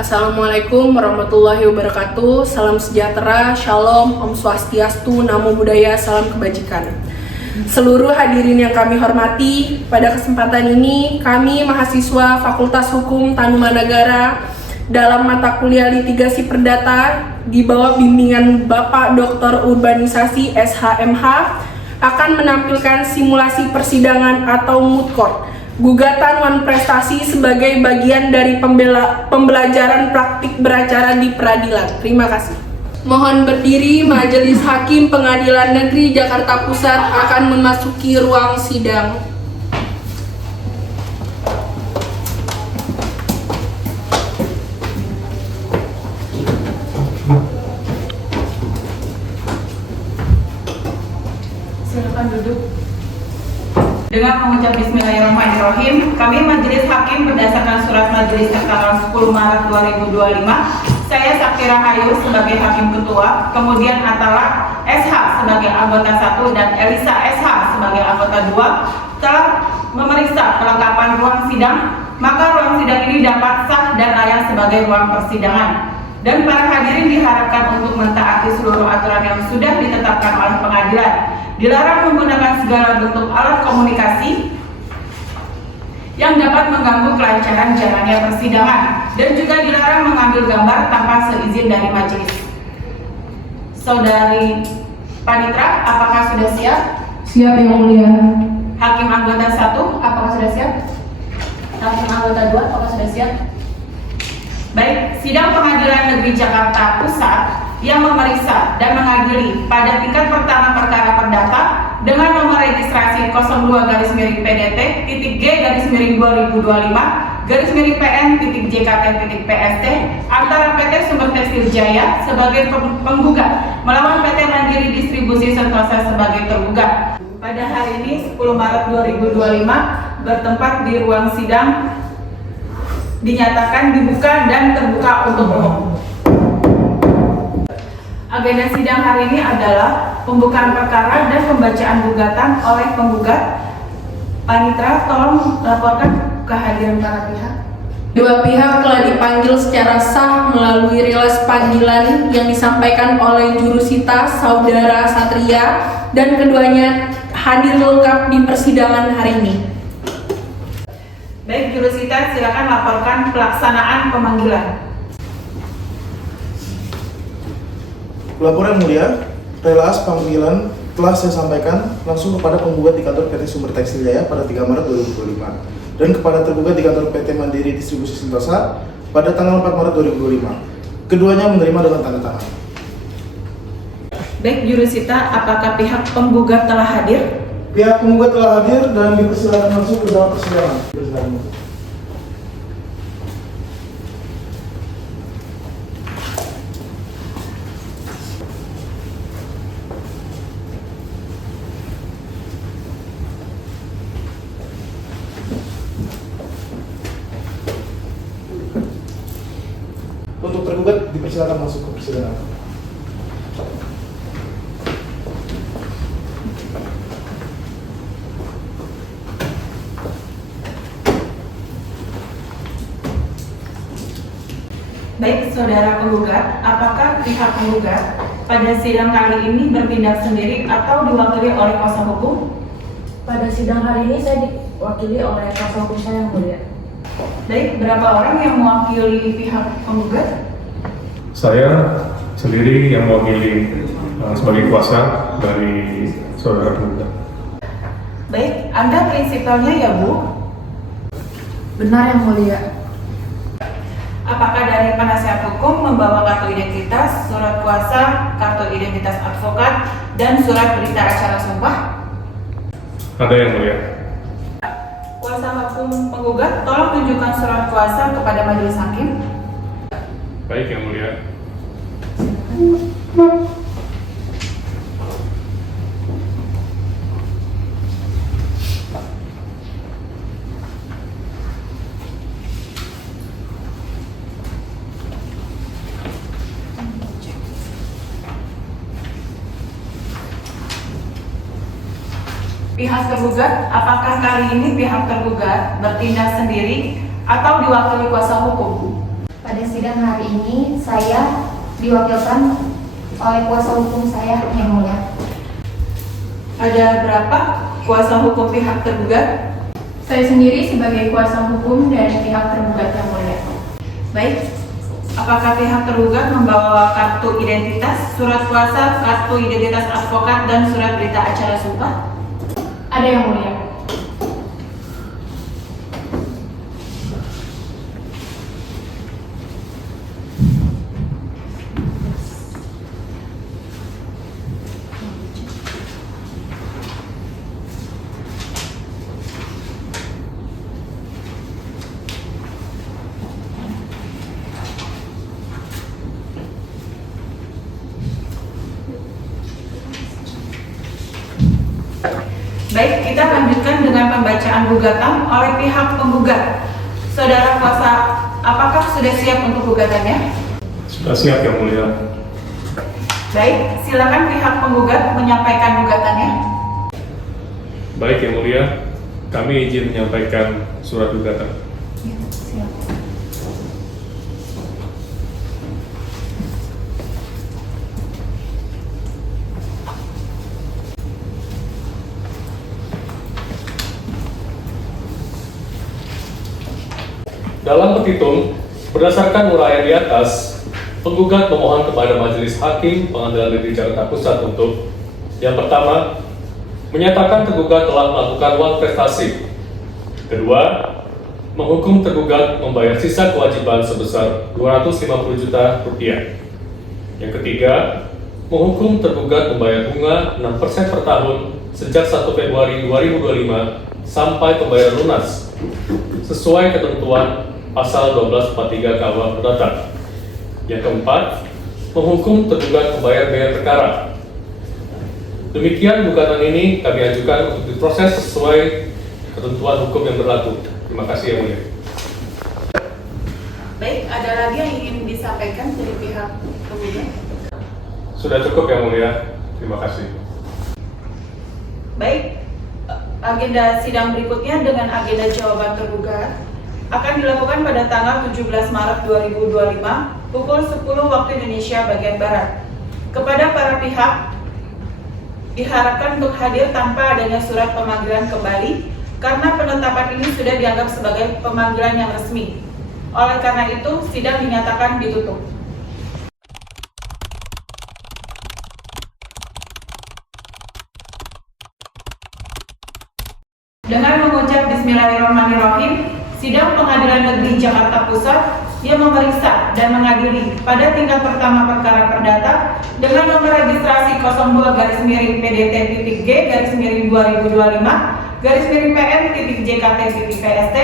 Assalamualaikum warahmatullahi wabarakatuh. Salam sejahtera, shalom, om swastiastu, namo buddhaya, salam kebajikan. Seluruh hadirin yang kami hormati, pada kesempatan ini kami mahasiswa Fakultas Hukum Tanumanegara dalam mata kuliah litigasi perdata di bawah bimbingan Bapak Dr. Urbanisasi SHMH akan menampilkan simulasi persidangan atau moot court gugatan non-prestasi sebagai bagian dari pembelajaran praktik beracara di peradilan. Terima kasih. Mohon berdiri, Majelis Hakim Pengadilan Negeri Jakarta Pusat akan memasuki ruang sidang. Silakan duduk. Dengan mengucap Bismillahirrahmanirrahim, kami Majelis Hakim berdasarkan surat Majelis tanggal 10 Maret 2025, saya Sakti Rahayu sebagai Hakim Ketua, kemudian Atala SH sebagai anggota 1 dan Elisa SH sebagai anggota 2 telah memeriksa kelengkapan ruang sidang, maka ruang sidang ini dapat sah dan layak sebagai ruang persidangan. Dan para hadirin diharapkan untuk mentaati seluruh aturan yang sudah ditetapkan oleh pengadilan. Dilarang menggunakan segala bentuk alat komunikasi yang dapat mengganggu kelancaran jalannya persidangan, dan juga dilarang mengambil gambar tanpa seizin dari majelis. Saudari Panitra, apakah sudah siap? Siap, Yang Mulia. Hakim anggota 1, apakah sudah siap? Hakim anggota 2, apakah sudah siap? Baik, sidang Pengadilan Negeri Jakarta Pusat yang memeriksa dan mengadili pada tingkat pertama perkara perdata dengan nomor registrasi 02-2025-PN-JKT-PST antara PT Sumber Tekstil Jaya sebagai penggugat melawan PT Mandiri Distribusi Sentosa sebagai tergugat. Pada hari ini 10 Maret 2025 bertempat di ruang sidang dinyatakan dibuka dan terbuka untuk umum. Agenda sidang hari ini adalah pembukaan perkara dan pembacaan gugatan oleh penggugat. Panitra, tolong laporkan kehadiran para pihak. Dua pihak telah dipanggil secara sah melalui rilis panggilan yang disampaikan oleh jurusita Saudara Satria, dan keduanya hadir lengkap di persidangan hari ini. Baik, jurusita, silakan laporkan pelaksanaan pemanggilan. Laporan mulia, relaas panggilan telah saya sampaikan langsung kepada penggugat di kantor PT Sumber Tekstil Jaya pada 3 Maret 2025 dan kepada tergugat di kantor PT Mandiri Distribusi Sentosa pada tanggal 4 Maret 2025. Keduanya menerima dengan tanda tangan. Baik, jurusita, apakah pihak penggugat telah hadir? Pihak penggugat telah hadir dan dipersilakan masuk ke dalam persidangan. Untuk tergugat dipersilakan masuk ke persidangan. Baik, saudara penggugat, apakah pihak penggugat pada sidang kali ini bertindak sendiri atau diwakili oleh kuasa hukum? Pada sidang hari ini saya diwakili oleh kuasa hukum saya, Yang Mulia. Baik, berapa orang yang mewakili pihak penggugat? Saya sendiri yang mewakili sebagai kuasa dari saudara penggugat. Baik, Anda prinsipalnya ya, Bu? Benar, Yang Mulia. Apakah dari penasihat hukum membawa kartu identitas, surat kuasa, kartu identitas advokat, dan surat berita acara sumpah? Ada, Yang Mulia. Kuasa hukum penggugat, tolong tunjukkan surat kuasa kepada majelis hakim. Baik, Yang Mulia. Pihak tergugat, apakah kali ini pihak tergugat bertindak sendiri atau diwakili kuasa hukum? Pada sidang hari ini saya diwakilkan oleh kuasa hukum saya, Yang Mulia. Ada berapa kuasa hukum pihak tergugat? Saya sendiri sebagai kuasa hukum dari pihak tergugat, Yang Mulia. Baik, apakah pihak tergugat membawa kartu identitas, surat kuasa, kartu identitas advokat, dan surat berita acara sumpah? Ada, Yang Mulia. Baik, kita lanjutkan dengan pembacaan gugatan oleh pihak penggugat. Saudara kuasa, apakah sudah siap untuk gugatannya? Sudah siap Yang Mulia. Baik, silakan pihak penggugat menyampaikan gugatannya. Baik Yang Mulia, kami izin menyampaikan surat gugatan. Dalam petitum, berdasarkan uraian di atas, penggugat memohon kepada Majelis Hakim Pengadilan Negeri Jakarta Pusat untuk yang pertama, menyatakan tergugat telah melakukan uang prestasi. Kedua, menghukum tergugat membayar sisa kewajiban sebesar 250 juta rupiah. Yang ketiga, menghukum tergugat membayar bunga 6% per tahun sejak 1 Februari 2025 sampai pembayaran lunas sesuai ketentuan Pasal 1243 KUH Perdata. Yang keempat, menghukum tergugat membayar biaya perkara. Demikian gugatan ini kami ajukan untuk diproses sesuai ketentuan hukum yang berlaku. Terima kasih Yang Mulia. Baik, ada lagi yang ingin disampaikan dari pihak penggugat? Sudah cukup Yang Mulia. Terima kasih. Baik, agenda sidang berikutnya dengan agenda jawaban tergugat akan dilakukan pada tanggal 17 Maret 2025 pukul 10 waktu Indonesia bagian Barat. Kepada para pihak, diharapkan untuk hadir tanpa adanya surat pemanggilan kembali karena penetapan ini sudah dianggap sebagai pemanggilan yang resmi. Oleh karena itu, sidang dinyatakan ditutup. Dengan mengucap Bismillahirrahmanirrahim, Sidang Pengadilan Negeri Jakarta Pusat yang memeriksa dan mengadili pada tingkat pertama perkara perdata dengan nomor registrasi 02-PDT-G/2025-PN-PN-JKT-PST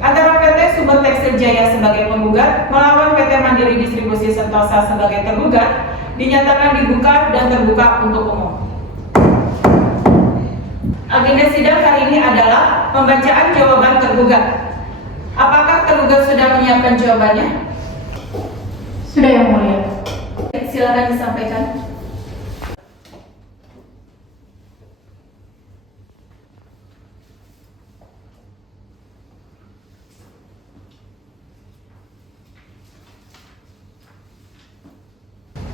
antara PT Sumber Tekstil Jaya sebagai penggugat melawan PT Mandiri Distribusi Sentosa sebagai tergugat dinyatakan dibuka dan terbuka untuk umum. Agenda sidang hari ini adalah pembacaan jawaban tergugat. Apakah tergugat sudah menyiapkan jawabannya? Sudah, Yang Mulia. Silakan disampaikan.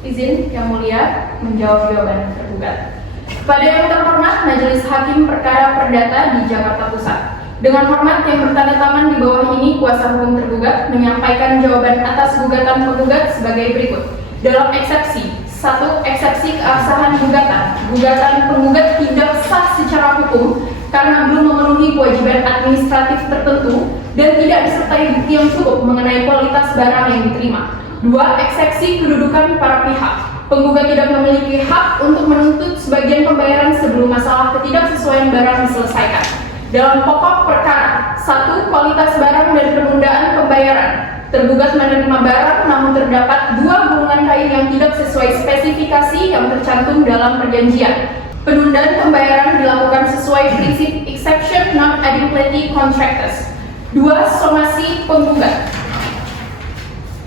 Izin Yang Mulia menjawab jawaban tergugat. Pada yang terhormat Majelis Hakim Perkara Perdata di Jakarta Pusat. Dengan hormat yang bertanda tangan di bawah ini, kuasa hukum tergugat menyampaikan jawaban atas gugatan penggugat sebagai berikut. Dalam eksepsi, 1. Eksepsi keabsahan gugatan. Gugatan penggugat tidak sah secara hukum karena belum memenuhi kewajiban administratif tertentu dan tidak disertai bukti yang cukup mengenai kualitas barang yang diterima. 2. Eksepsi kedudukan para pihak. Penggugat tidak memiliki hak untuk menuntut sebagian pembayaran sebelum masalah ketidaksesuaian barang diselesaikan. Dalam pokok perkara, 1. Kualitas barang dan penundaan pembayaran. Tergugat menerima barang namun terdapat 2 gulungan kain yang tidak sesuai spesifikasi yang tercantum dalam perjanjian. Penundaan pembayaran dilakukan sesuai prinsip exception non adequacy contractus. 2. Somasi penggugat.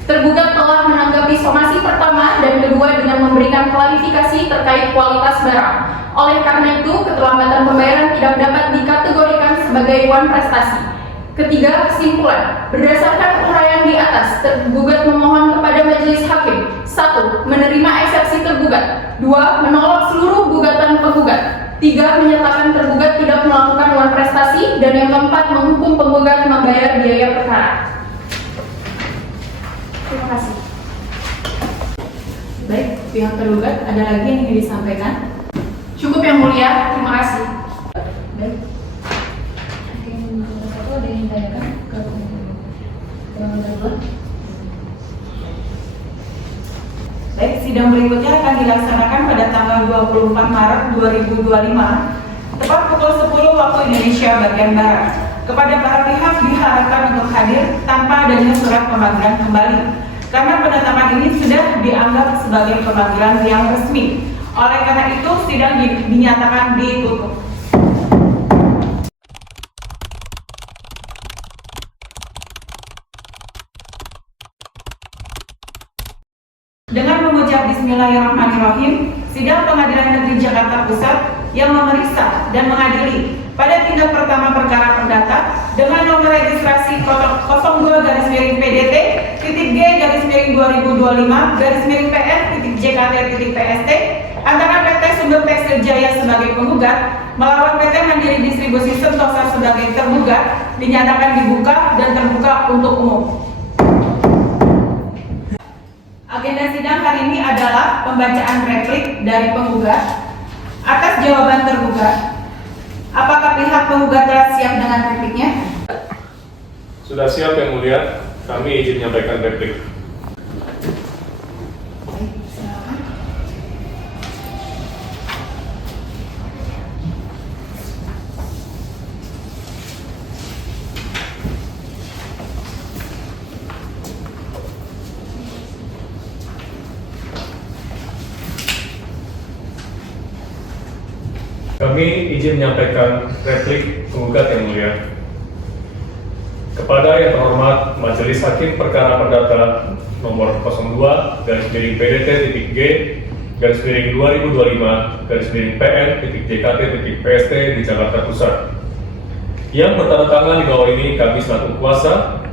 Tergugat telah menanggapi somasi pertama dan kedua dengan memberikan klarifikasi terkait kualitas barang. Oleh karena itu, keterlambatan pembayaran tidak dapat dikategorikan sebagai uang prestasi. Ketiga, kesimpulan. Berdasarkan uraian di atas, tergugat memohon kepada majelis hakim: 1. Menerima eksepsi tergugat. 2. Menolak seluruh gugatan penggugat. 3. Menyatakan tergugat tidak melakukan luar prestasi. Dan yang keempat, menghukum penggugat membayar biaya perkara. Terima kasih. Baik, pihak tergugat ada lagi yang ingin disampaikan? Cukup Yang Mulia, terima kasih. Baik. Ada yang ditanyakan ke tergugat? Baik, sidang berikutnya akan dilaksanakan pada tanggal 24 Maret 2025, tepat pukul 10 waktu Indonesia bagian Barat. Kepada para pihak diharapkan untuk hadir tanpa adanya surat pemanggilan kembali, karena penetapan ini sudah dianggap sebagai pemanggilan yang resmi. Oleh karena itu, sidang dinyatakan ditutup. Dengan mengucap Bismillahirrahmanirrahim, sidang Pengadilan Negeri Jakarta Pusat yang memeriksa dan mengadili pada tindak pertama perkara perdata dengan nomor registrasi 02-PDT-G-2025-PN-JKT-PST antara PT Sumber Tekstil Jaya sebagai penggugat melawan PT Mandiri Distribusi Sentosa sebagai tergugat dinyatakan dibuka dan terbuka untuk umum. Agenda sidang hari ini adalah pembacaan replik dari penggugat atas jawaban tergugat. Apakah pihak penggugat telah siap dengan repliknya? Sudah siap Yang Mulia, kami izin menyampaikan replik. Kami izin menyampaikan replik penggugat Yang Mulia. Kepada yang terhormat Majelis Hakim Perkara Perdata nomor 02-GPDT-2025-PN-JKT-PST di Jakarta Pusat. Yang bertanda tangan di bawah ini kami selaku kuasa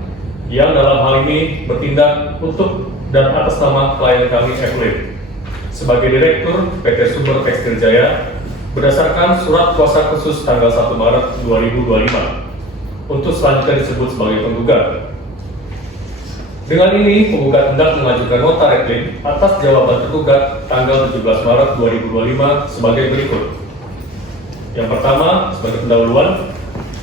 yang dalam hal ini bertindak untuk dan atas nama klien kami Evelyn sebagai Direktur PT Sumber Tekstil Jaya berdasarkan surat kuasa khusus tanggal 1 Maret 2025 untuk selanjutnya disebut sebagai penggugat. Dengan ini, penggugat hendak mengajukan nota replik atas jawaban tergugat tanggal 17 Maret 2025 sebagai berikut. Yang pertama, sebagai pendahuluan,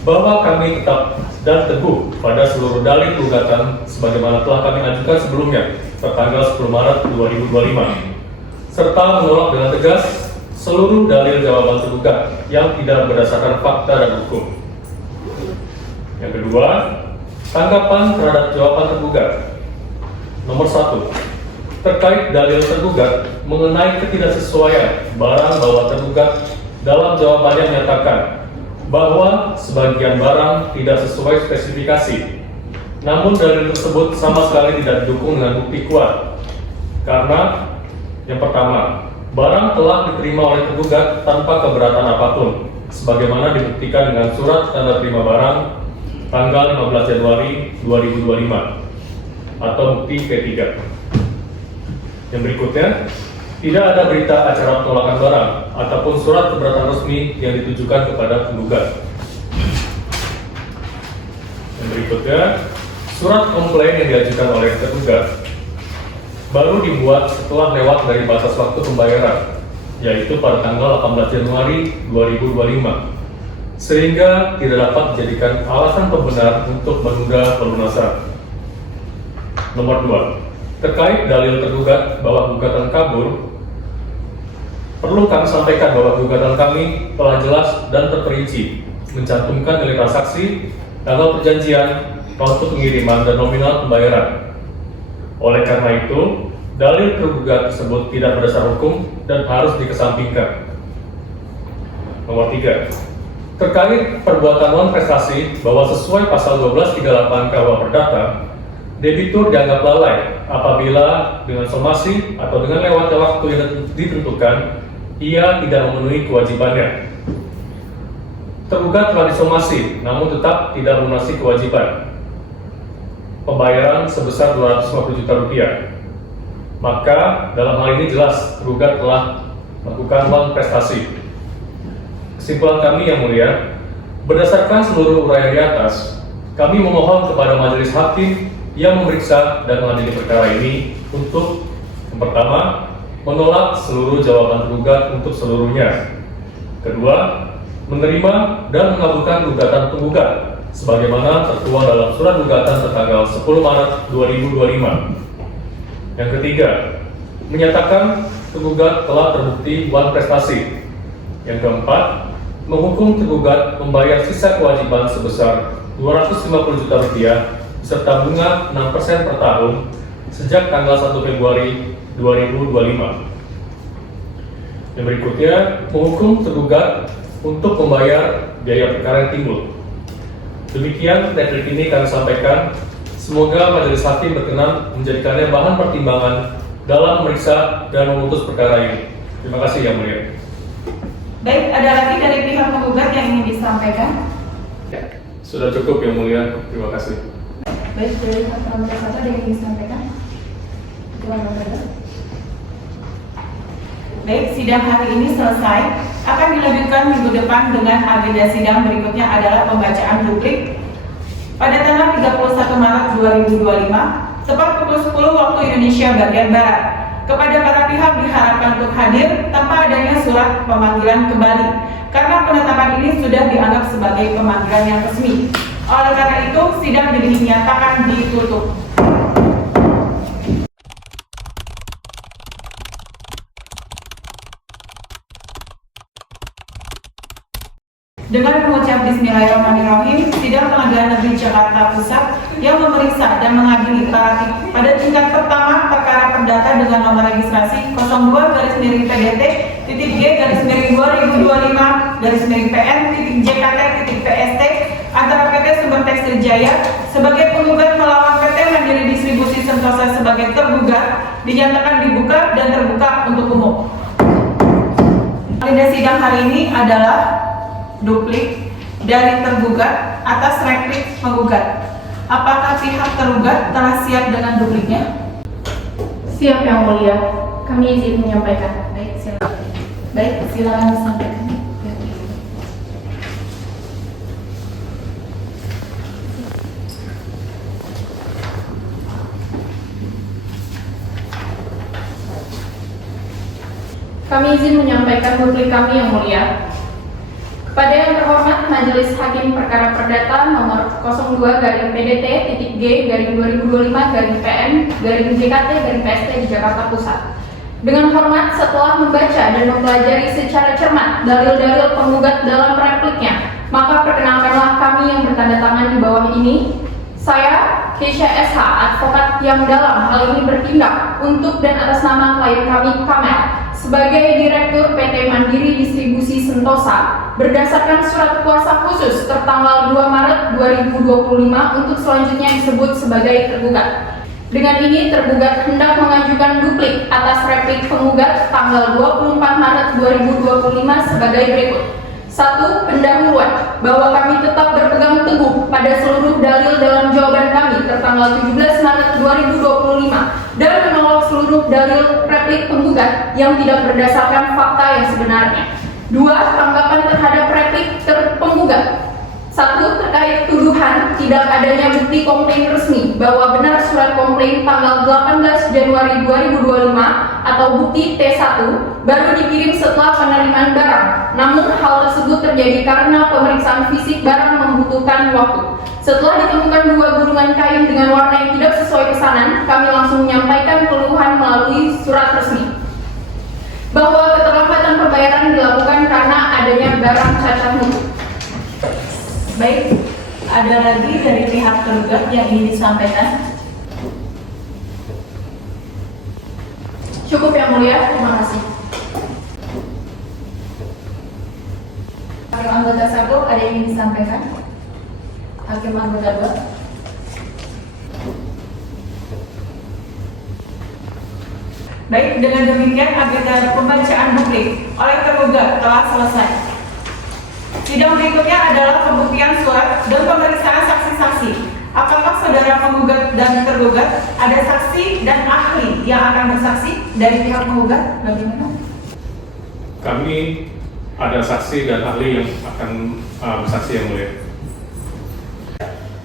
bahwa kami tetap dan teguh pada seluruh dalil gugatan sebagaimana telah kami ajukan sebelumnya tertanggal 10 Maret 2025, serta menolak dengan tegas seluruh dalil jawaban tergugat yang tidak berdasarkan fakta dan hukum. Yang kedua, tanggapan terhadap jawaban tergugat. Nomor 1, terkait dalil tergugat mengenai ketidaksesuaian barang bahwa tergugat dalam jawabannya menyatakan bahwa sebagian barang tidak sesuai spesifikasi. Namun dalil tersebut sama sekali tidak didukung dengan bukti kuat. Karena yang pertama, barang telah diterima oleh tergugat tanpa keberatan apapun, sebagaimana dibuktikan dengan surat tanda terima barang tanggal 15 Januari 2025 atau bukti P3. Yang berikutnya, tidak ada berita acara penolakan barang ataupun surat keberatan resmi yang ditujukan kepada penggugat. Yang berikutnya, surat komplain yang diajukan oleh tergugat baru dibuat setelah lewat dari batas waktu pembayaran, yaitu pada tanggal 18 Januari 2025, sehingga tidak dapat dijadikan alasan pembenar untuk menunda pelunasan. Nomor 2, terkait dalil tergugat bahwa gugatan kabur, perlu kami sampaikan bahwa gugatan kami telah jelas dan terperinci, mencantumkan nilai transaksi, tanggal perjanjian, waktu pengiriman, dan nominal pembayaran. Oleh karena itu, dalil tergugat tersebut tidak berdasar hukum dan harus dikesampingkan. Nomor 3, terkait perbuatan non prestasi bahwa sesuai pasal 1238 KUH Perdata, debitur dianggap lalai apabila dengan somasi atau dengan lewatnya waktu yang ditentukan ia tidak memenuhi kewajibannya. tergugat telah disomasi, namun tetap tidak melunasi kewajiban pembayaran sebesar 250 juta rupiah. Maka dalam hal ini jelas tergugat telah melakukan uang prestasi. Kesimpulan kami yang mulia, berdasarkan seluruh uraian di atas, kami memohon kepada majelis hakim yang memeriksa dan mengadili perkara ini untuk yang pertama, menolak seluruh jawaban tergugat untuk seluruhnya. Kedua, menerima dan mengabulkan gugatan penggugat sebagaimana tertuang dalam surat gugatan tertanggal 10 Maret 2025. Yang ketiga, menyatakan tergugat telah terbukti uang prestasi. Yang keempat, menghukum tergugat membayar sisa kewajiban sebesar 250 juta rupiah serta bunga 6% per tahun sejak tanggal 1 Februari 2025. Yang berikutnya, menghukum tergugat untuk membayar biaya perkara yang timbul. Demikian replik ini kami sampaikan. Semoga majelis hakim berkenan menjadikannya bahan pertimbangan dalam memeriksa dan memutus perkara ini. Terima kasih yang mulia. Baik, ada lagi dari pihak penggugat yang ingin disampaikan? Sudah cukup yang mulia. Terima kasih. Baik, dari Pak Kata ada yang ingin disampaikan? Silakan Pak. Baik, sidang hari ini selesai. Akan dilanjutkan minggu depan dengan agenda sidang berikutnya adalah pembacaan duplik pada tanggal 31 Maret 2025, tepat pukul 10 waktu Indonesia bagian Barat. Kepada para pihak diharapkan untuk hadir tanpa adanya surat pemanggilan kembali, karena penetapan ini sudah dianggap sebagai pemanggilan yang resmi. Oleh karena itu, sidang dinyatakan ditutup. Dengan mengucap Bismillahirrahmanirrahim, Sidang Pengadilan Negeri Jakarta Pusat yang memeriksa dan mengadili pada tingkat pertama perkara perdata dengan nomor registrasi 02-PDT-G-2025-PN-JKT-PST antara PT Sumber Tekstil Jaya sebagai penggugat melawan PT Mandiri Distribusi Sentosa sebagai tergugat dinyatakan dibuka dan terbuka untuk umum. Agenda sidang hari ini adalah duplik dari tergugat atas replik penggugat. Apakah pihak tergugat telah siap dengan dupliknya? Siap yang mulia, kami izin menyampaikan. Baik, silakan. Baik, silakan disampaikan. Kami izin menyampaikan duplik kami yang mulia. Kepada yang terhormat Majelis Hakim Perkara Perdata nomor 02-PDT-G-2025-PN-JKT-PST di Jakarta Pusat. Dengan hormat, setelah membaca dan mempelajari secara cermat dalil-dalil penggugat dalam repliknya, maka perkenalkanlah kami yang bertanda tangan di bawah ini. Saya, Keisha SH, advokat yang dalam hal ini bertindak untuk dan atas nama klien kami, Kamel, sebagai Direktur PT Mandiri Distribusi Sentosa berdasarkan surat kuasa khusus tertanggal 2 Maret 2025 untuk selanjutnya disebut sebagai tergugat. Dengan ini tergugat hendak mengajukan duplik atas replik penggugat tanggal 24 Maret 2025 sebagai berikut. 1. Pendahuluan bahwa kami tetap berpegang teguh pada seluruh dalil dalam jawaban kami tertanggal 17 Maret 2025 dan menolak seluruh dalil replik penggugat yang tidak berdasarkan fakta yang sebenarnya. 2. Tanggapan terhadap replik penggugat. 1. Terkait tuduhan tidak adanya bukti komplain resmi bahwa benar surat komplain tanggal 18 Januari 2025 atau bukti T1 baru dikirim setelah penerimaan barang. Namun hal tersebut terjadi karena pemeriksaan fisik barang membutuhkan waktu. Setelah ditemukan 2 gulungan kain dengan warna yang tidak sesuai pesanan, kami langsung menyampaikan keluhan melalui surat resmi bahwa keterlambatan pembayaran dilakukan karena adanya barang cacat mutu. Baik, ada lagi dari pihak tergugat yang ingin disampaikan? Cukup yang mulia, terima kasih. Hakim anggota 1 ada yang ingin disampaikan? Hakim anggota 2. Baik, dengan demikian agenda pembacaan duplik oleh tergugat telah selesai. Sidang Yang berikutnya adalah pembuktian surat dan pemeriksaan saksi-saksi. Apakah saudara penggugat dan tergugat ada saksi dan ahli yang akan bersaksi dari pihak penggugat? Bagaimana? Kami ada saksi dan ahli yang akan bersaksi yang mulia.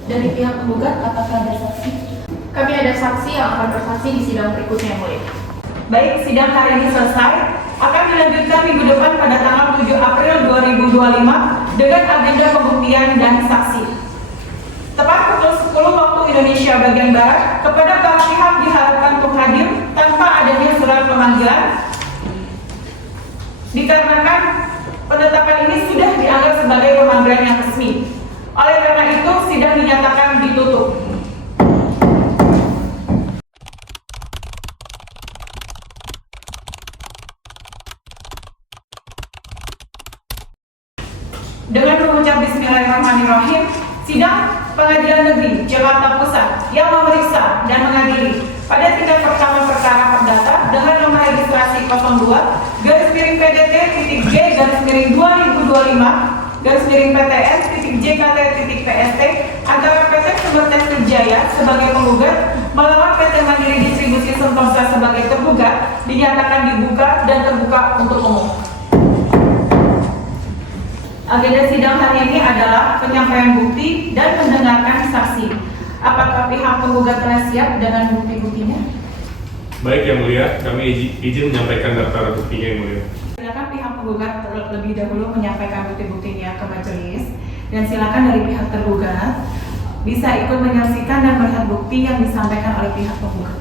Dari pihak penggugat, apakah ada saksi? Kami ada saksi yang akan bersaksi di sidang berikutnya yang mulia. Baik, sidang hari ini selesai. Akan dilanjutkan minggu depan pada tanggal 7 April 2025 dengan agenda pembuktian dan saksi. Tepat pukul 10 waktu Indonesia bagian Barat, kepada para pihak diharapkan untuk hadir tanpa adanya surat pemanggilan. Dikarenakan penetapan ini sudah dianggap sebagai pemanggilan yang resmi. Oleh karena itu, sidang dinyatakan ditutup. Dengan mengucap Bismillahirrahmanirrahim, sidang Pengadilan Negeri Jakarta Pusat yang memeriksa dan mengadili pada tingkat pertama perkara perdata dengan nomor registrasi 02-PTN-G-2025-PTS-PTJ-KT-PST antara PT Sumber Tekstil Jaya sebagai penggugat melawan PT Mandiri Distribusi Sentosa sebagai tergugat dinyatakan dibuka dan terbuka untuk umum. Agenda sidang hari ini adalah penyampaian bukti dan mendengarkan saksi. Apakah pihak penggugat telah siap dengan bukti-buktinya? Baik yang mulia, kami izin menyampaikan daftar buktinya yang mulia. Silakan pihak penggugat terlebih dahulu menyampaikan bukti-buktinya ke majelis, dan silakan dari pihak tergugat bisa ikut menyaksikan dan melihat bukti yang disampaikan oleh pihak penggugat.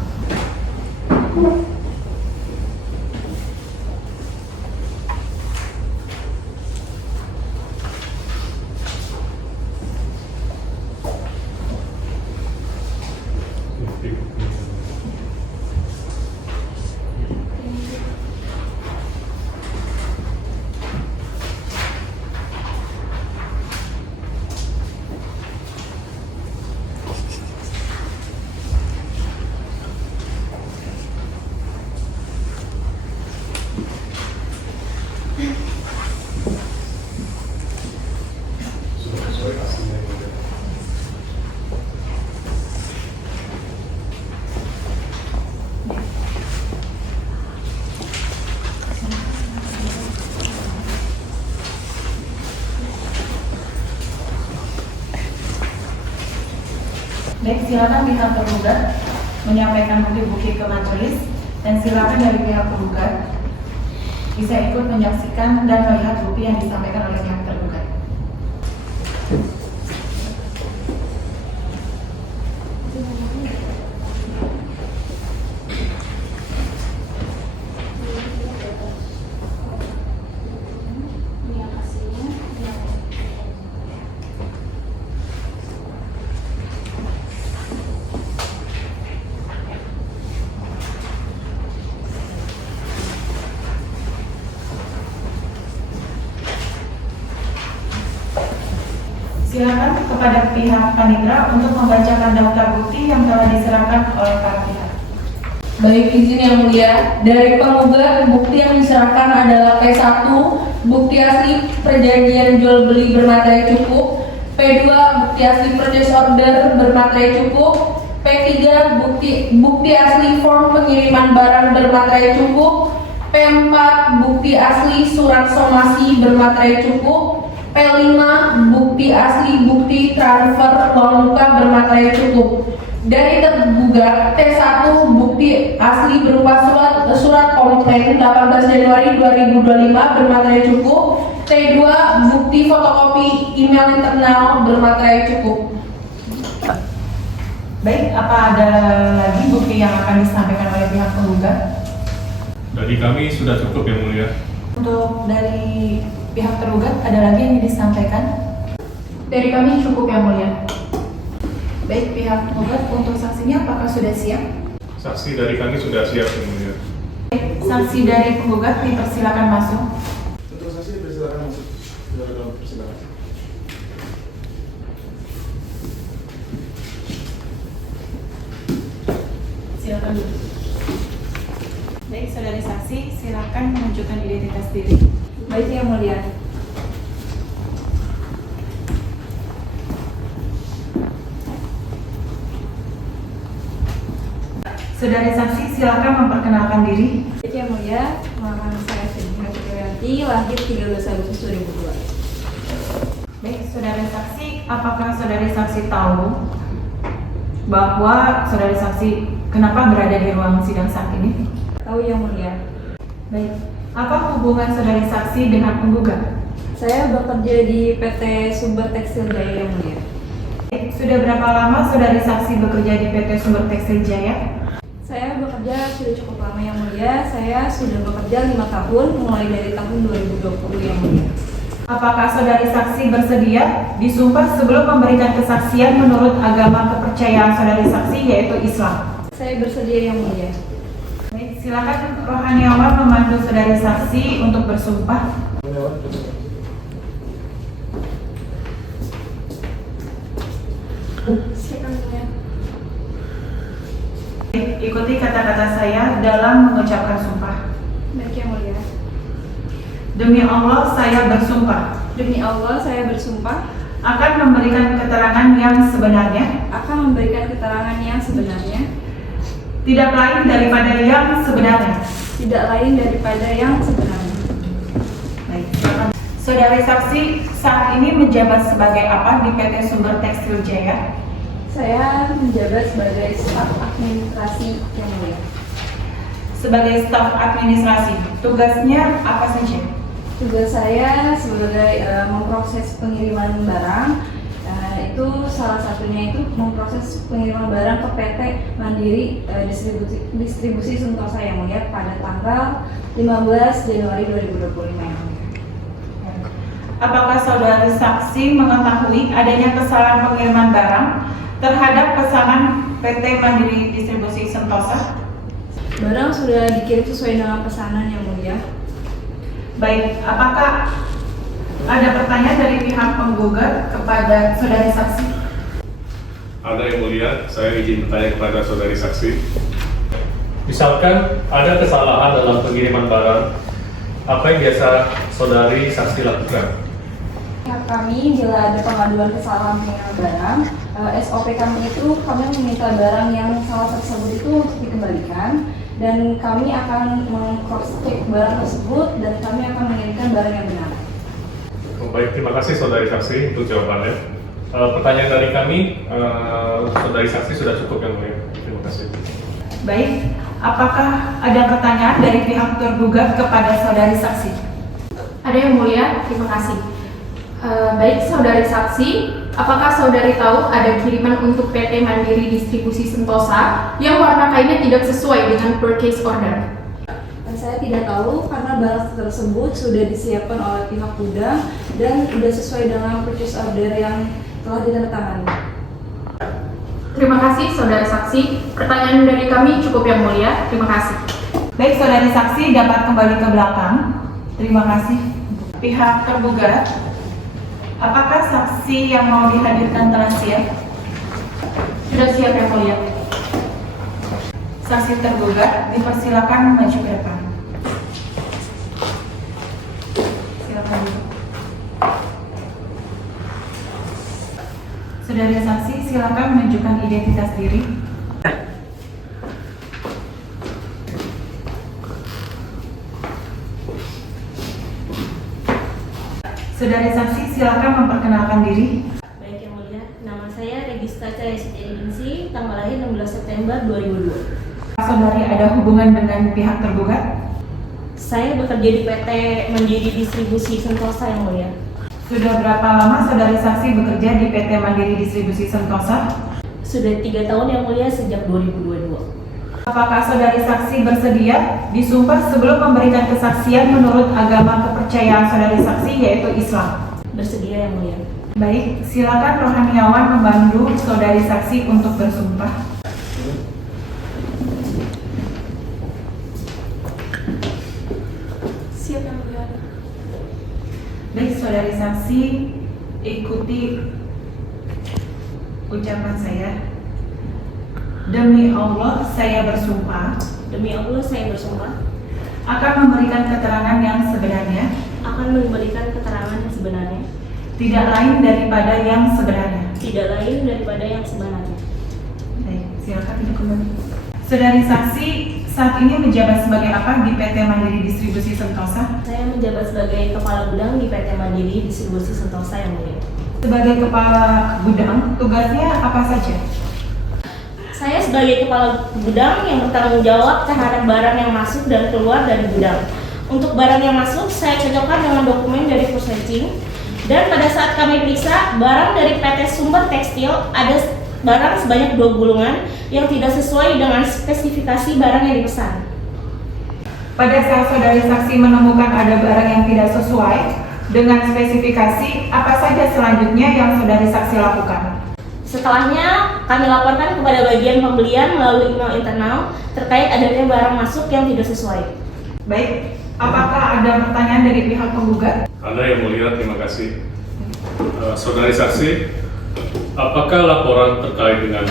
Baik, silakan pihak tergugat menyampaikan bukti-bukti ke majelis, dan silakan dari pihak tergugat bisa ikut menyaksikan dan melihat bukti yang disampaikan oleh pihak tergugat. Silakan kepada pihak panitera untuk membacakan daftar bukti yang telah diserahkan oleh para pihak. Baik, izin yang mulia, dari penggugat bukti yang diserahkan adalah P1, bukti asli perjanjian jual beli bermaterai cukup, P2, bukti asli purchase order bermaterai cukup, P3, bukti asli form pengiriman barang bermaterai cukup, P4, bukti asli surat somasi bermaterai cukup, P5, bukti asli bukti transfer uang muka bermaterai cukup. Dari tergugat, T1, bukti asli berupa surat komplain 18 Januari 2025 bermaterai cukup. T2, bukti fotokopi email internal bermaterai cukup. Baik, apa ada lagi bukti yang akan disampaikan oleh pihak penggugat? Dari kami sudah cukup yang mulia. Untuk dari pihak tergugat ada lagi yang disampaikan? Dari kami cukup yang mulia. Baik, pihak penggugat untuk saksinya apakah sudah siap? Saksi dari kami sudah siap yang mulia. Saksi dari penggugat dipersilakan masuk. Untuk saksi dipersilakan masuk. Silakan. Silakan dulu. Baik, saudari saksi, silakan menunjukkan identitas diri. Baik yang mulia. Saudari saksi, silakan memperkenalkan diri. Baik yang mulia, nama saya Sedina Fitriyanti, lahir 13 Agustus 2002. Baik, saudari saksi, apakah saudari saksi tahu bahwa saudari saksi kenapa berada di ruang sidang saat ini? Tahu yang mulia. Baik, apa hubungan saudari saksi dengan penggugat? Saya bekerja di PT Sumber Tekstil Jaya yang mulia. Baik, sudah berapa lama saudari saksi bekerja di PT Sumber Tekstil Jaya? Saya bekerja sudah cukup lama yang mulia. Saya sudah bekerja 5 tahun, mulai dari tahun 2020 yang mulia. Apakah saudari saksi bersedia disumpah sebelum memberikan kesaksian menurut agama kepercayaan saudari saksi yaitu Islam? Saya bersedia yang mulia. Baik, silakan rohaniawan memandu saudari saksi untuk bersumpah. Silakan mulia. Ikuti kata-kata saya dalam mengucapkan sumpah. Baik yang mulia. Demi Allah saya bersumpah Demi Allah saya bersumpah akan memberikan keterangan yang sebenarnya, akan memberikan keterangan yang sebenarnya, tidak lain daripada yang sebenarnya. tidak lain daripada yang sebenarnya. Baik, silakan. Saudari saksi saat ini menjabat sebagai apa di PT Sumber Tekstil Jaya? Saya menjabat sebagai staf administrasi yang mulia. Sebagai staf administrasi, tugasnya apa saja? Tugas saya sebagai memproses pengiriman barang, itu salah satunya itu memproses pengiriman barang ke PT Mandiri Distribusi Sentosa yang mulia pada tanggal 15 Januari 2025 yang mulia. Apakah saudari saksi mengetahui adanya kesalahan pengiriman barang terhadap pesanan PT Mandiri Distribusi Sentosa? Barang sudah dikirim sesuai dengan pesanan yang mulia. Baik, apakah ada pertanyaan dari pihak penggugat kepada saudari saksi? Ada yang mulia, saya izin bertanya kepada saudari saksi. Misalkan ada kesalahan dalam pengiriman barang, apa yang biasa saudari saksi lakukan? Pihak kami bila ada pengaduan kesalahan pengiriman barang, SOP kami itu kami meminta barang yang salah tersebut itu untuk dikembalikan, dan kami akan meng-cross check barang tersebut dan kami akan mengirimkan barang yang benar. Baik, terima kasih saudari saksi untuk jawabannya. Pertanyaan dari kami, saudari saksi sudah cukup yang mulia. Terima kasih. Baik, apakah ada pertanyaan dari pihak tergugat kepada saudari saksi? Ada yang mulia, terima kasih. Baik saudari saksi, apakah saudari tahu ada kiriman untuk PT Mandiri Distribusi Sentosa yang warna kainnya tidak sesuai dengan purchase order? Saya tidak tahu karena barang tersebut sudah disiapkan oleh pihak gudang dan sudah sesuai dengan purchase order yang telah ditandatangani. Terima kasih saudari saksi. Pertanyaan dari kami cukup yang mulia. Terima kasih. Baik, saudari saksi dapat kembali ke belakang. Terima kasih. Pihak tergugat, apakah saksi yang mau dihadirkan telah siap? Sudah siap yang mulia. Saksi tergugat dipersilakan maju ke depan. Silakan duduk. Saudari saksi, silakan menunjukkan identitas diri. Saudari saksi, silakan memperkenalkan diri. Baik yang mulia, nama saya Regista Cahaya Setianingsih, tanggal lahir 16 September 2002. Saudari ada hubungan dengan pihak tergugat? Saya bekerja di PT Mandiri Distribusi Sentosa yang mulia. Sudah berapa lama saudari saksi bekerja di PT Mandiri Distribusi Sentosa? Sudah 3 tahun yang mulia sejak 2022. Apakah saudari saksi bersedia disumpah sebelum memberikan kesaksian menurut agama kepercayaan saudari saksi yaitu Islam? Bersedia yang mulia. Baik, silakan rohaniawan membantu saudari saksi untuk bersumpah. Siap yang mulia. Baik, saudari saksi, ikuti ucapan saya. Demi Allah, saya bersumpah Demi Allah saya bersumpah akan memberikan keterangan yang sebenarnya, akan memberikan keterangan yang sebenarnya, tidak lain daripada yang sebenarnya. tidak lain daripada yang sebenarnya. Baik, silakan duduk kembali. Saudari saksi saat ini menjabat sebagai apa di PT Mandiri Distribusi Sentosa? Saya menjabat sebagai Kepala Gudang di PT Mandiri Distribusi Sentosa yang mulia. Sebagai Kepala Gudang, tugasnya apa saja? Saya sebagai Kepala Gudang yang bertanggung jawab terhadap barang yang masuk dan keluar dari gudang. Untuk barang yang masuk, saya cocokkan dengan dokumen dari purchasing. Dan pada saat kami periksa, barang dari PT Sumber Tekstil ada barang sebanyak 2 gulungan yang tidak sesuai dengan spesifikasi barang yang dipesan. Pada saat saudari saksi menemukan ada barang yang tidak sesuai dengan spesifikasi, apa saja selanjutnya yang saudari saksi lakukan? Setelahnya, kami laporkan kepada bagian pembelian melalui email internal terkait adanya barang masuk yang tidak sesuai. Baik, apakah ada pertanyaan dari pihak penggugat? Anda yang mulia, terima kasih. Saudari saksi, apakah laporan terkait dengan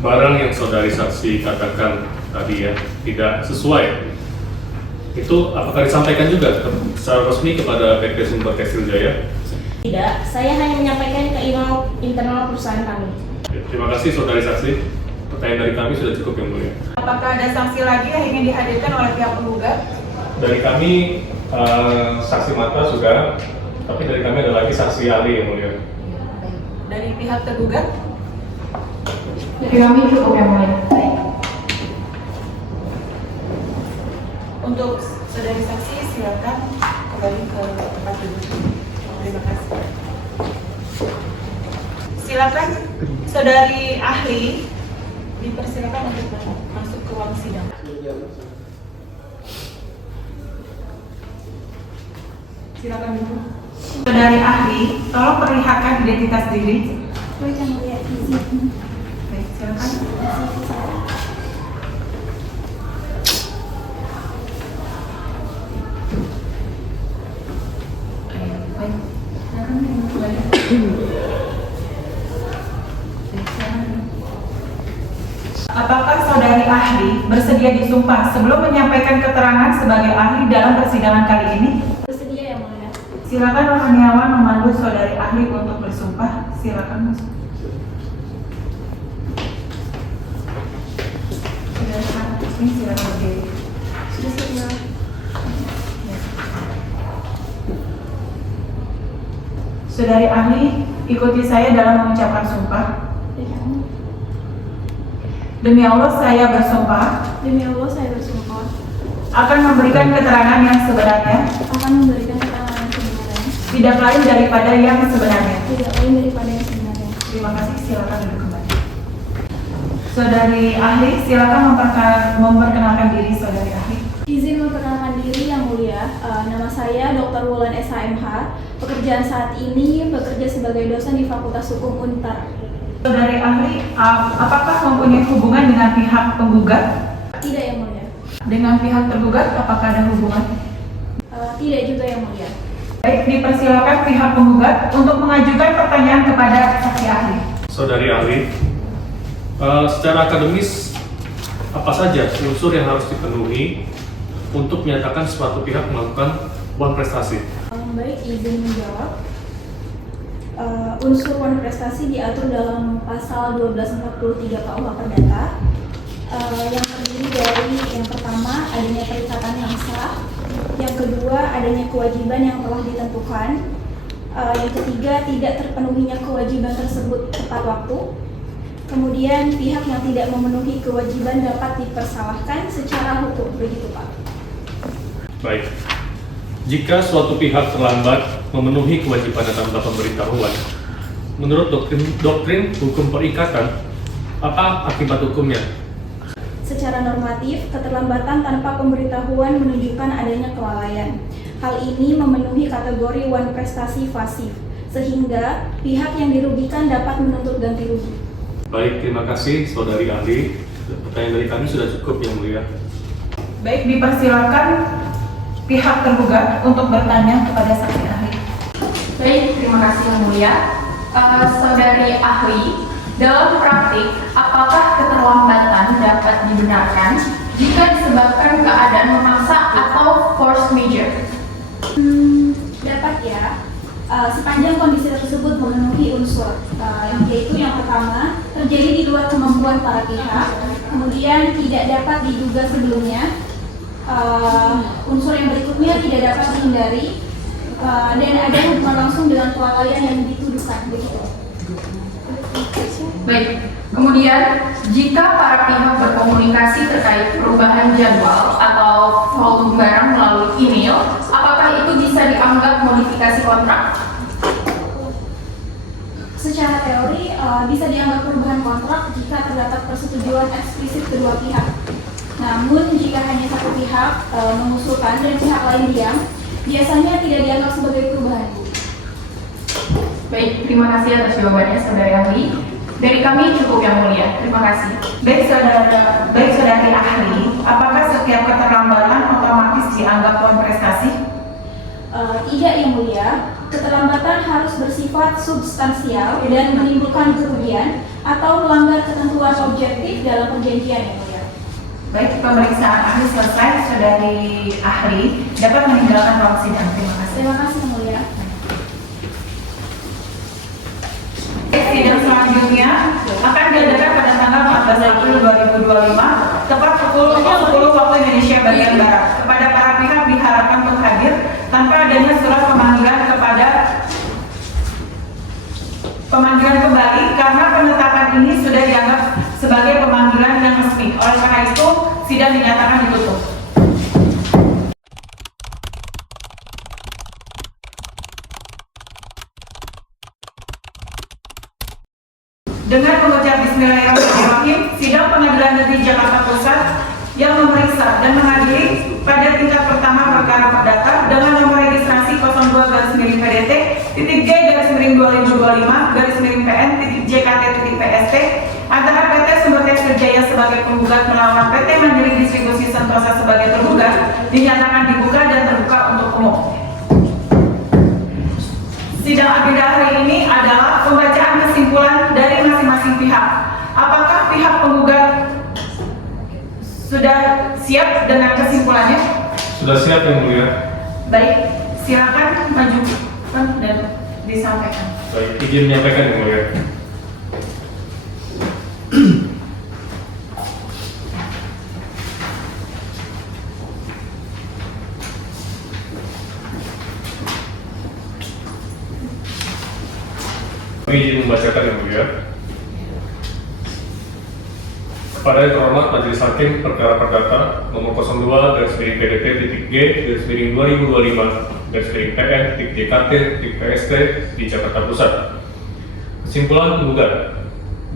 barang yang saudari saksi katakan tadi ya tidak sesuai? Itu apakah disampaikan juga secara resmi kepada PT Sumber Tekstil Jaya? Tidak, saya hanya menyampaikan ke email internal perusahaan kami. Terima kasih saudari saksi. Pertanyaan dari kami sudah cukup yang mulia. Apakah ada saksi lagi yang ingin dihadirkan oleh pihak penggugat? Dari kami saksi mata sudah, tapi dari kami ada lagi saksi ahli yang mulia. Dari pihak tergugat? Dari kami cukup yang mulia. Untuk saudari saksi silakan kembali ke tempat duduk. Terima kasih. Silakan saudari ahli dipersilakan untuk masuk ke ruang sidang. Silakan duduk. Saudari ahli, tolong perlihatkan identitas diri. Baik, silakan. Apakah saudari ahli bersedia disumpah sebelum menyampaikan keterangan sebagai ahli dalam persidangan kali ini? Bersedia yang mulia. Silakan rohaniawan memandu saudari ahli untuk bersumpah. Silakan masuk. Silakan berdiri. Sudah siap. Saudari ahli, ikuti saya dalam mengucapkan sumpah. Demi Allah saya bersumpah Demi Allah saya bersumpah akan memberikan keterangan yang sebenarnya, akan memberikan keterangan yang sebenarnya, tidak lain daripada yang sebenarnya. tidak lain daripada yang sebenarnya. Terima kasih, silakan duduk kembali. Saudari ahli, silakan memperkenalkan diri saudari ahli. Izin memperkenalkan diri yang mulia, nama saya Dr. Wulan SHMH. Pekerjaan saat ini bekerja sebagai dosen di Fakultas Hukum Untar. Saudari ahli, apakah mempunyai hubungan dengan pihak penggugat? Tidak yang mulia. Dengan pihak tergugat, apakah ada hubungan? Tidak juga yang mulia. Baik, dipersilakan pihak penggugat untuk mengajukan pertanyaan kepada saksi ahli. Saudari ahli, secara akademis apa saja unsur yang harus dipenuhi untuk menyatakan suatu pihak melakukan wan prestasi? Baik, izin menjawab. Unsur wan prestasi diatur dalam pasal 1243 KUH Perdata yang terdiri dari yang pertama adanya perikatan yang sah, yang kedua adanya kewajiban yang telah ditentukan, yang ketiga tidak terpenuhinya kewajiban tersebut tepat waktu, kemudian pihak yang tidak memenuhi kewajiban dapat dipersalahkan secara hukum, begitu Pak. Baik. Jika suatu pihak terlambat memenuhi kewajiban tanpa pemberitahuan, menurut doktrin hukum perikatan, apa akibat hukumnya? Secara normatif, keterlambatan tanpa pemberitahuan menunjukkan adanya kelalaian. Hal ini memenuhi kategori wan prestasi pasif, sehingga pihak yang dirugikan dapat menuntut ganti rugi. Baik, terima kasih saudari ahli. Pertanyaan dari kami sudah cukup yang mulia. Baik, dipersilakan pihak tergugat untuk bertanya kepada saksi ahli. Baik, terima kasih yang mulia. Saudari ahli, dalam praktik, apakah keterlambatan dapat dibenarkan jika disebabkan keadaan memaksa atau force majeure? Dapat ya. sepanjang kondisi tersebut memenuhi unsur yaitu yang pertama terjadi di luar kemampuan para pihak, kemudian tidak dapat diduga sebelumnya, unsur yang berikutnya tidak dapat dihindari, dan ada hubungan langsung dengan kelalaian yang dituduhkan. Begitu. Baik, kemudian jika para pihak berkomunikasi terkait perubahan jadwal atau volume barang melalui email, apakah itu bisa dianggap modifikasi kontrak? Secara teori bisa dianggap perubahan kontrak jika terdapat persetujuan eksplisit kedua pihak. Namun jika hanya satu pihak mengusulkan dan pihak lain diam, biasanya tidak dianggap sebagai perubahan. Baik, terima kasih atas jawabannya saudari ahli. Dari kami cukup yang mulia. Terima kasih. Baik saudari ahli, apakah setiap keterlambatan otomatis dianggap prestasi? Tidak yang mulia, keterlambatan harus bersifat substansial dan menimbulkan kerugian atau melanggar ketentuan objektif dalam perjanjian yang mulia. Baik, pemeriksaan ahli selesai. Saudari ahli dapat meninggalkan ruang sidang. Terima kasih. Terima kasih yang mulia. Sidang selanjutnya akan diadakan pada tanggal 14 April 2025 tepat pukul 10 waktu Indonesia bagian Barat. Kepada para pihak diharapkan untuk hadir tanpa adanya surat pemanggilan kembali karena penetapan ini sudah dianggap sebagai pemanggilan yang resmi. Oleh karena itu, sidang dinyatakan ditutup. Dengan mengucap Bismillahirrahmanirrahim, sidang Pengadilan Negeri Jakarta Pusat yang memeriksa dan mengadili pada tingkat pertama perkara perdata dengan nomor registrasi 02-PDT-G-2025-PN-JKT-PST antara PT Sumber Tekstil Jaya sebagai penggugat melawan PT Mandiri Distribusi Sentosa sebagai tergugat dinyatakan dibuka dan terbuka untuk umum. Sidang agenda hari ini adalah pembacaan kesimpulan dari masing-masing pihak. Apakah pihak penggugat sudah siap dengan kesimpulannya? Sudah siap yang mulia. Baik, silakan majukan dan disampaikan. Baik, izin menyampaikan yang mulia. Izin membacakan yang mulia. Kepada yang terhormat Majelis Hakim Perkara Perdata nomor 02-2025-2025-PN-JKT-PST di Jakarta Pusat. Kesimpulan penggugat.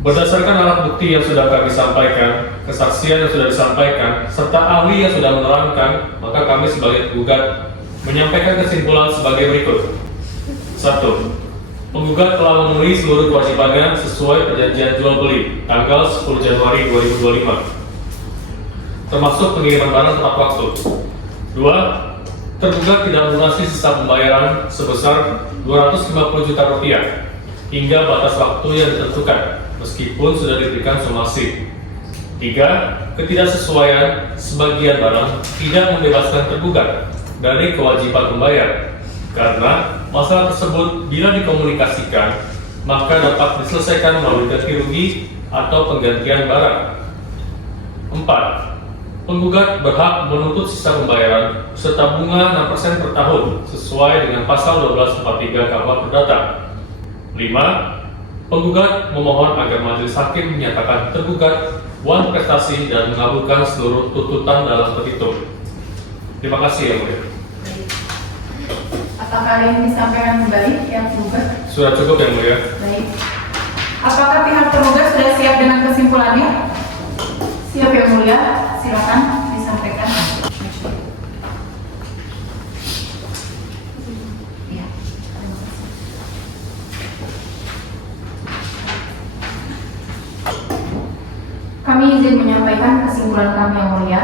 Berdasarkan alat bukti yang sudah kami sampaikan, kesaksian yang sudah disampaikan, serta ahli yang sudah menerangkan, maka kami sebagai penggugat menyampaikan kesimpulan sebagai berikut. 1. Penggugat telah memenuhi seluruh kewajibannya sesuai perjanjian jual beli tanggal 10 Januari 2025, termasuk pengiriman barang tepat waktu. 2. Tergugat tidak melunasi sisa pembayaran sebesar Rp250 juta hingga batas waktu yang ditentukan, meskipun sudah diberikan somasi. 3. Ketidaksesuaian sebagian barang tidak membebaskan tergugat dari kewajiban membayar, karena masalah tersebut bila dikomunikasikan maka dapat diselesaikan melalui ganti rugi atau penggantian barang. 4. Penggugat berhak menuntut sisa pembayaran serta bunga 6% per tahun sesuai dengan pasal 1243 KUH Perdata. 5. Penggugat memohon agar majelis hakim menyatakan tergugat wan prestasi dan mengabulkan seluruh tuntutan dalam petitum. Terima kasih yang mulia. Apakah ada yang disampaikan kembali yang tergugat? Sudah cukup yang mulia. Baik. Apakah pihak tergugat sudah siap dengan kesimpulannya? Siap yang mulia, silakan disampaikan. Ya. Kami izin menyampaikan kesimpulan kami yang mulia.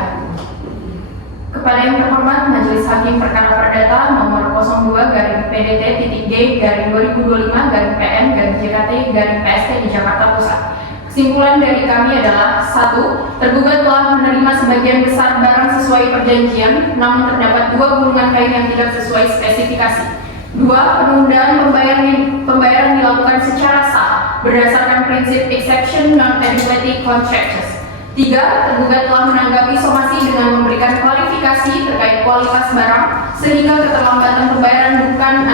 Kepada yang terhormat Majelis Hakim Perkara Perdata nomor 02-PDT-G-2025-PN-JKT-PST di Jakarta Pusat. Kesimpulan dari kami adalah 1. Tergugat telah menerima sebagian besar barang sesuai perjanjian, namun terdapat 2 gulungan kain yang tidak sesuai spesifikasi. 2. Penundaan pembayaran dilakukan secara sah berdasarkan prinsip exception non-adequacy contractus. 3. Tergugat telah menanggapi somasi dengan memberikan klarifikasi terkait kualitas barang sehingga keterlambatan pembayaran bukan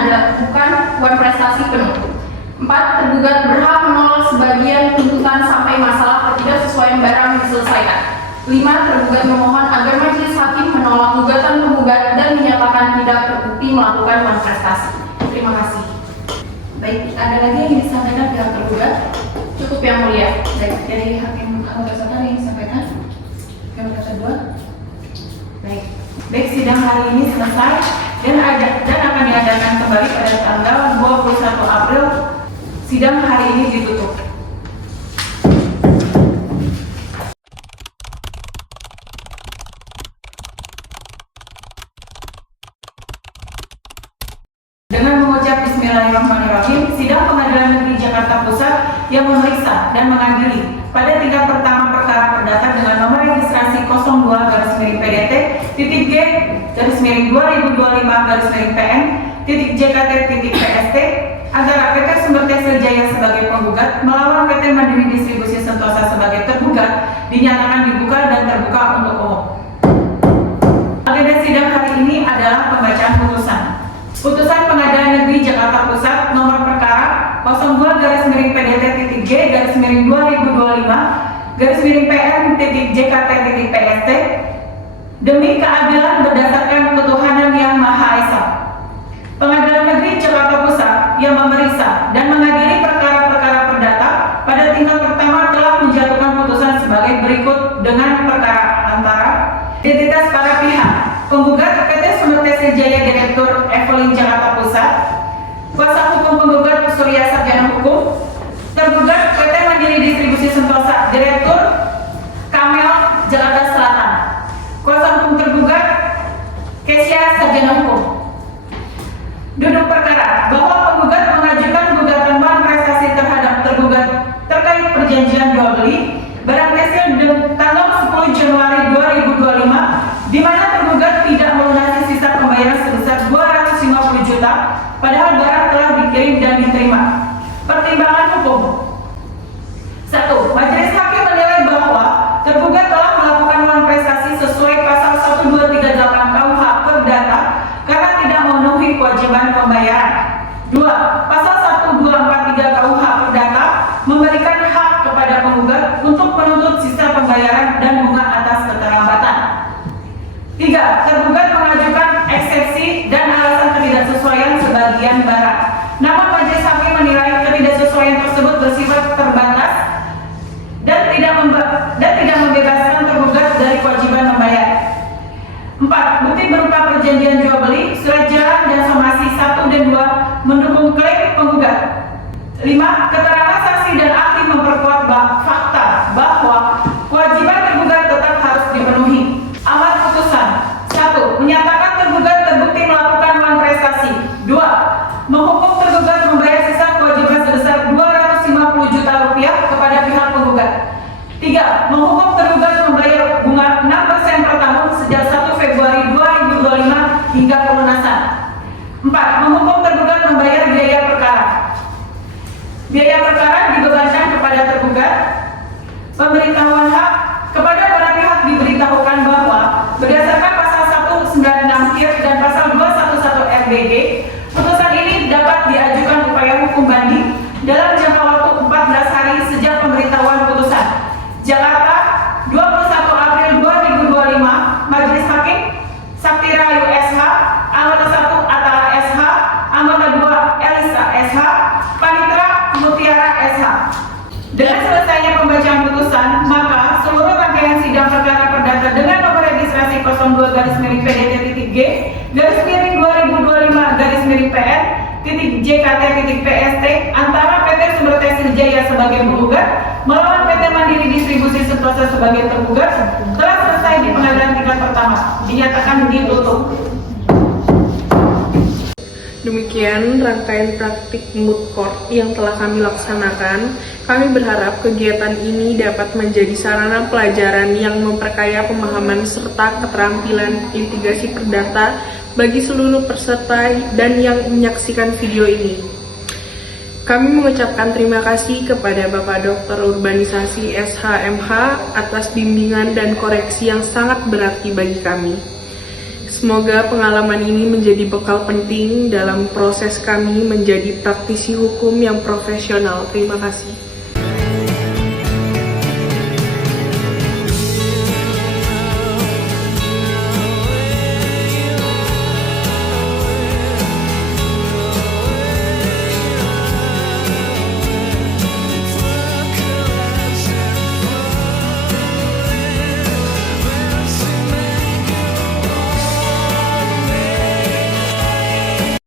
prestasi penuntut. 4. Tergugat berhak menolak sebagian tuntutan sampai masalah ketidaksesuaian barang diselesaikan. 5. Tergugat memohon agar majelis hakim menolak gugatan penggugat dan menyatakan tidak terbukti melakukan manifestasi. Terima kasih. Baik, ada lagi yang disampaikan pihak tergugat? Cukup yang mulia. Baik, dari hakim tersangka yang disampaikan. Yang kedua. Baik, sidang hari ini selesai dan akan diadakan kembali pada tanggal 21 April. Sidang hari ini ditutup. Dengan mengucap Bismillahirrahmanirrahim, sidang Pengadilan Negeri Jakarta Pusat yang memeriksa dan mengadili pada tingkat pertama perkara perdata dengan nomor registrasi 02-G-PDT-G-2025-PN-JKT-PST antara PT Sumber Tekstil Jaya sebagai penggugat melawan PT Mandiri Distribusi Sentosa sebagai tergugat dinyatakan dibuka dan terbuka untuk umum. Agenda sidang hari ini adalah pembacaan putusan. Putusan Pengadilan Negeri Jakarta Pusat nomor perkara 02-G-2025-PN-JKT-PST demi keadilan berdasarkan ketuhanan yang Maha Esa. Pengadilan Negeri Jakarta Pusat yang memeriksa dan mengadili perkara-perkara perdata pada tingkat pertama telah menjatuhkan putusan sebagai berikut dengan perkara antara identitas para pihak: penggugat PT Sumber Tekstil Jaya Direktur Evelyn Jakarta Pusat, kuasa hukum penggugat Surya Sarjana Hukum, tergugat PT Mandiri Distribusi Sentosa Direktur Kamel Jakarta Selatan, kuasa hukum tergugat Kesya Sarjana Hukum. Duduk perkara bahwa penggugat mengajukan gugatan manifestasi terhadap tergugat terkait perjanjian jual beli barang tekstil tanggal 10 Januari 2025 di mana tergugat tidak melunasi sisa pembayaran sebesar 250 juta padahal barang telah dikirim dan diterima. Pertimbangan hukum. 1. Majelis hakim menilai bahwa tergugat telah melakukan manifestasi sesuai pasal 1238 KUH Perdata karena tidak memenuhi kewajiban pembayaran. 2. Pasal 1243 KUH Perdata memberikan hak kepada penggugat untuk menuntut sisa pembayaran dan bunga atas keterlambatan. 3. Tergugat mengajukan eksepsi dan alasan ketidaksesuaian sebagian barang. Namun majelis hakim menilai ketidaksesuaian tersebut bersifat terbatas dan tidak membebaskan tergugat dari kewajiban membayar. 4. Bukti berupa perjanjian jual beli, surat jalan dan somasi 1 dan 2 mendukung klaim penggugat. 5. Keterangan saksi dan ahli memperkuat fakta bahwa kewajiban tergugat tetap harus dipenuhi. Amar putusan. 1. Menyatakan tergugat terbukti melakukan manifestasi. 2. Menghukum tergugat membayar sisa kewajiban sebesar 250 juta rupiah kepada pihak penggugat. 3. Menghukum tergugat membayar bunga 6% per tahun sejak 1 Februari 2025 hingga pelunasan. 4. Menghukum tergugat membayar biaya perkara. Biaya perkara dibebankan kepada tergugat. Pemberitahuan hak kepada para pihak diberitahukan bahwa berdasarkan pasal 196 dan pasal 211 RBG, putusan ini dapat diajukan upaya hukum banding dalam jangka waktu 14 hari sejak pemberitahuan putusan. Jakarta, 21 April 2025, Majelis Hakim Sakti Rahayu SH, Anggota 1 Atala SH, Anggota 2 Elisa SH, Panitra Mutiara SH. Dengan selesainya pembacaan putusan, maka seluruh rangkaian sidang perkara perdata dengan nomor registrasi 02-2025-PN-JKT-PST antara PT Sumber Tekstil Jaya sebagai penggugat melawan PT Mandiri Distribusi Sentosa sebagai tergugat telah selesai di pengadilan tingkat pertama. Dinyatakan ditutup. Demikian rangkaian praktik moot court yang telah kami laksanakan. Kami berharap kegiatan ini dapat menjadi sarana pelajaran yang memperkaya pemahaman serta keterampilan litigasi perdata bagi seluruh peserta dan yang menyaksikan video ini. Kami mengucapkan terima kasih kepada Bapak Dr. Urbanisasi SHMH atas bimbingan dan koreksi yang sangat berarti bagi kami. Semoga pengalaman ini menjadi bekal penting dalam proses kami menjadi praktisi hukum yang profesional. Terima kasih.